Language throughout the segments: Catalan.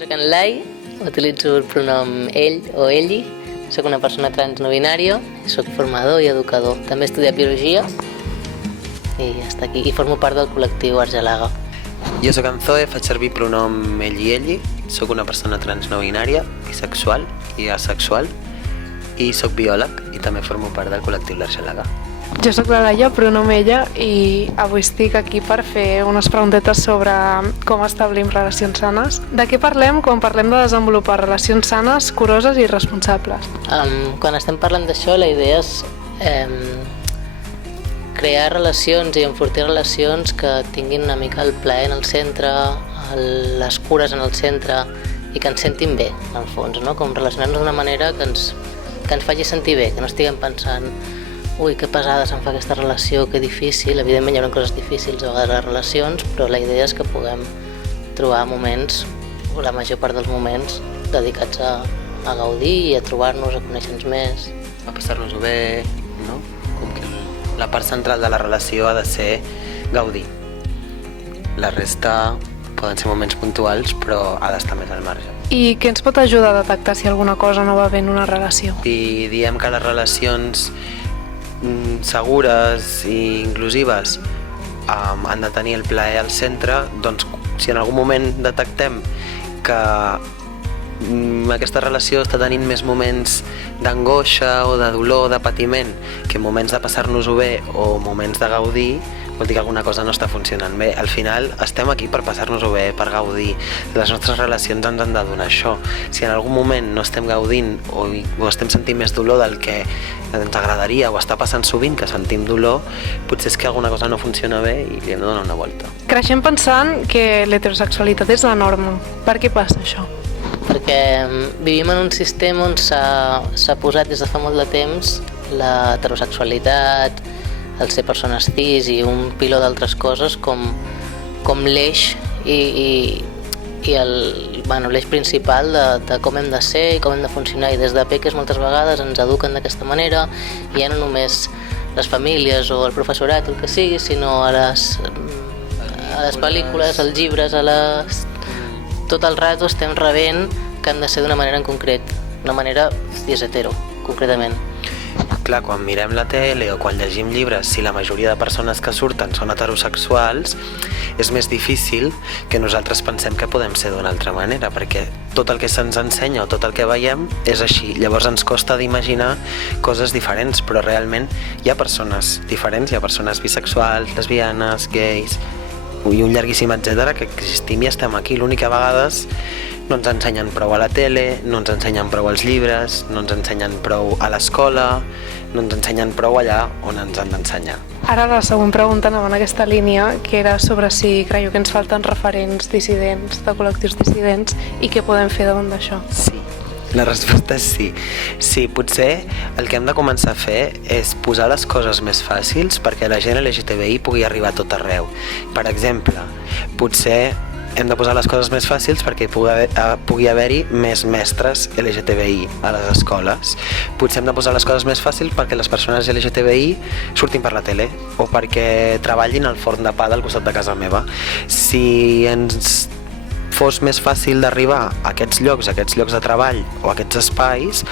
Soc en Lai, utilitzo el pronom ell o elli, soc una persona trans no binària, soc formador i educador. També he estudiat biologia i ja està aquí. I formo part del col·lectiu Argelaga. Jo soc en Zoe, faig servir pronom ell i elli, soc una persona trans no binària, bisexual i asexual, i soc biòleg i també formo part del col·lectiu L'Argelaga. Jo soc la Laia, pronom ella, i avui estic aquí per fer unes preguntetes sobre com establim relacions sanes. De què parlem quan parlem de desenvolupar relacions sanes, curoses i responsables? Quan estem parlant d'això, la idea és crear relacions i enfortir relacions que tinguin una mica el plaer en el centre, les cures en el centre i que ens sentin bé, en el fons, no? Com relacionar-nos d'una manera que ens faci sentir bé, que no estiguem pensant ui, que pesada se'm fa aquesta relació, que difícil. Evidentment hi haurà coses difícils a vegades a les relacions, però la idea és que puguem trobar moments, o la major part dels moments, dedicats a gaudir i a trobar-nos, a conèixer-nos més. A passar-nos-ho bé, no? Com que la part central de la relació ha de ser gaudir. La resta poden ser moments puntuals, però ha d'estar més al marge. I què ens pot ajudar a detectar si alguna cosa no va bé en una relació? Si diem que les relacions segures i inclusives han de tenir el plaer al centre, doncs si en algun moment detectem que aquesta relació està tenint més moments d'angoixa o de dolor, de patiment, que moments de passar-nos-ho bé o moments de gaudir, vol dir que alguna cosa no està funcionant bé. Al final estem aquí per passar-nos-ho bé, per gaudir. Les nostres relacions ens han de donar això. Si en algun moment no estem gaudint o estem sentint més dolor del que ens agradaria o està passant sovint que sentim dolor, potser és que alguna cosa no funciona bé i li hem de donar una volta. Creixem pensant que l'heterosexualitat és la norma. Per què passa això? Perquè vivim en un sistema on s'ha posat des de fa molt de temps l'heterosexualitat, el ser persones cis i un piló d'altres coses com l'eix i l'eix principal de com hem de ser i com hem de funcionar. I des de peques moltes vegades ens eduquen d'aquesta manera, i ja no només les famílies o el professorat, el que sigui, sinó a les pel·lícules, als llibres, tot el rato estem rebent que han de ser d'una manera en concret, una manera cis hetero, concretament. Clar, quan mirem la tele o quan llegim llibres, si la majoria de persones que surten són heterosexuals, és més difícil que nosaltres pensem que podem ser d'una altra manera, perquè tot el que se'ns ensenya o tot el que veiem és així. Llavors ens costa d'imaginar coses diferents, però realment hi ha persones diferents, hi ha persones bisexuals, lesbianes, gais i un llarguíssim etcètera que existim i estem aquí. L'únic que a vegades no ens ensenyen prou a la tele, no ens ensenyen prou als llibres, no ens ensenyen prou a l'escola, no ens ensenyen prou allà on ens han d'ensenyar. Ara la següent pregunta anava en aquesta línia, que era sobre si creieu que ens falten referents dissidents, de col·lectius dissidents, i què podem fer davant d'això. Sí, la resposta és sí. Sí, potser el que hem de començar a fer és posar les coses més fàcils perquè la gent LGTBI pugui arribar a tot arreu. Per exemple, potser hem de posar les coses més fàcils perquè pugui haver-hi més mestres LGTBI a les escoles. Potser hem de posar les coses més fàcils perquè les persones LGTBI surtin per la tele o perquè treballin al forn de pa del costat de casa meva. Si ens fos més fàcil d'arribar a aquests llocs de treball o a aquests espais,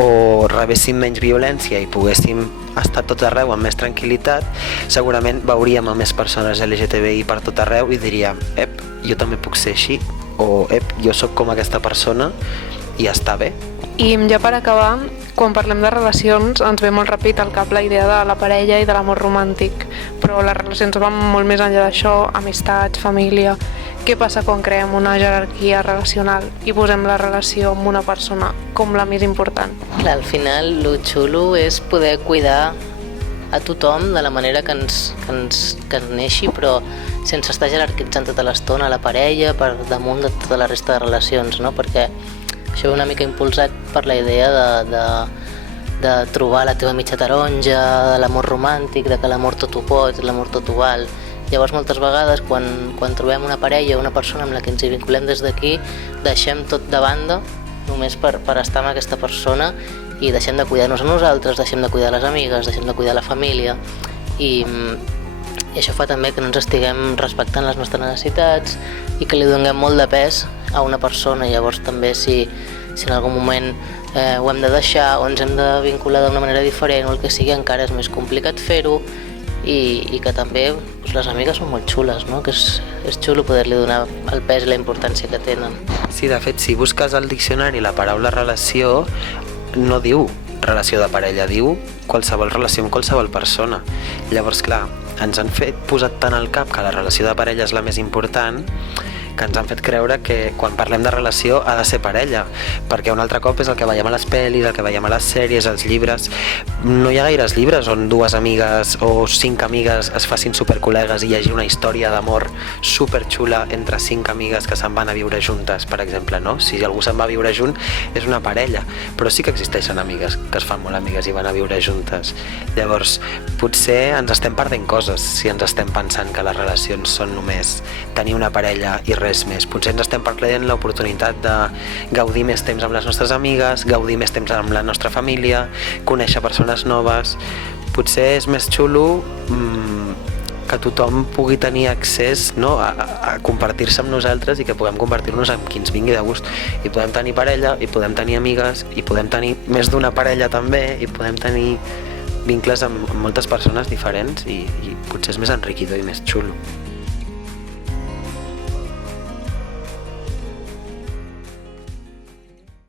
o rebéssim menys violència i poguéssim estar tot arreu amb més tranquil·litat, segurament veuríem a més persones LGTBI per tot arreu i diríem, jo també puc ser així, o jo sóc com aquesta persona i està bé. I ja per acabar, quan parlem de relacions ens ve molt ràpid al cap la idea de la parella i de l'amor romàntic, però les relacions van molt més enllà d'això, amistats, família. Què passa quan creem una jerarquia relacional i posem la relació amb una persona com la més important? Clar, al final, el xulo és poder cuidar a tothom de la manera que ens neixi, però sense estar jerarquitzant tota l'estona la parella per damunt de tota la resta de relacions, no? Perquè això ve una mica impulsat per la idea de trobar la teva mitja taronja, de l'amor romàntic, de que l'amor tot ho pot, l'amor tot ho val. Llavors, moltes vegades, quan trobem una parella o una persona amb la que ens hi vinculem des d'aquí, deixem tot de banda només per estar amb aquesta persona i deixem de cuidar-nos a nosaltres, deixem de cuidar les amigues, deixem de cuidar la família i això fa també que no ens estiguem respectant les nostres necessitats i que li donem molt de pes a una persona, llavors també si en algun moment ho hem de deixar o ens hem de vincular d'una manera diferent o el que sigui, encara és més complicat fer-ho, i que també doncs, les amigues són molt xules, no? Que és xulo poder-li donar el pes i la importància que tenen. Sí, de fet, si busques al diccionari la paraula relació, no diu relació de parella, diu qualsevol relació amb qualsevol persona. Llavors, clar, ens han posat tant al cap que la relació de parella és la més important, que ens han fet creure que quan parlem de relació ha de ser parella, perquè un altre cop és el que veiem a les pel·lis, el que veiem a les sèries, als llibres. No hi ha gaires llibres on dues amigues o 5 amigues es facin supercol·legues i hi hagi una història d'amor superxula entre 5 amigues que se'n van a viure juntes, per exemple, no? Si algú se'n va a viure junt és una parella, però sí que existeixen amigues que es fan molt amigues i van a viure juntes. Llavors, potser ens estem perdent coses si ens estem pensant que les relacions són només tenir una parella i res més. Potser ens estem perdent l'oportunitat de gaudir més temps amb les nostres amigues, gaudir més temps amb la nostra família, conèixer persones noves. Potser és més xulo que tothom pugui tenir accés, no, a compartir-se amb nosaltres i que puguem compartir-nos amb qui ens vingui de gust. I podem tenir parella, i podem tenir amigues, i podem tenir més d'una parella també, i podem tenir vincles amb moltes persones diferents i potser és més enriquidor i més xulo.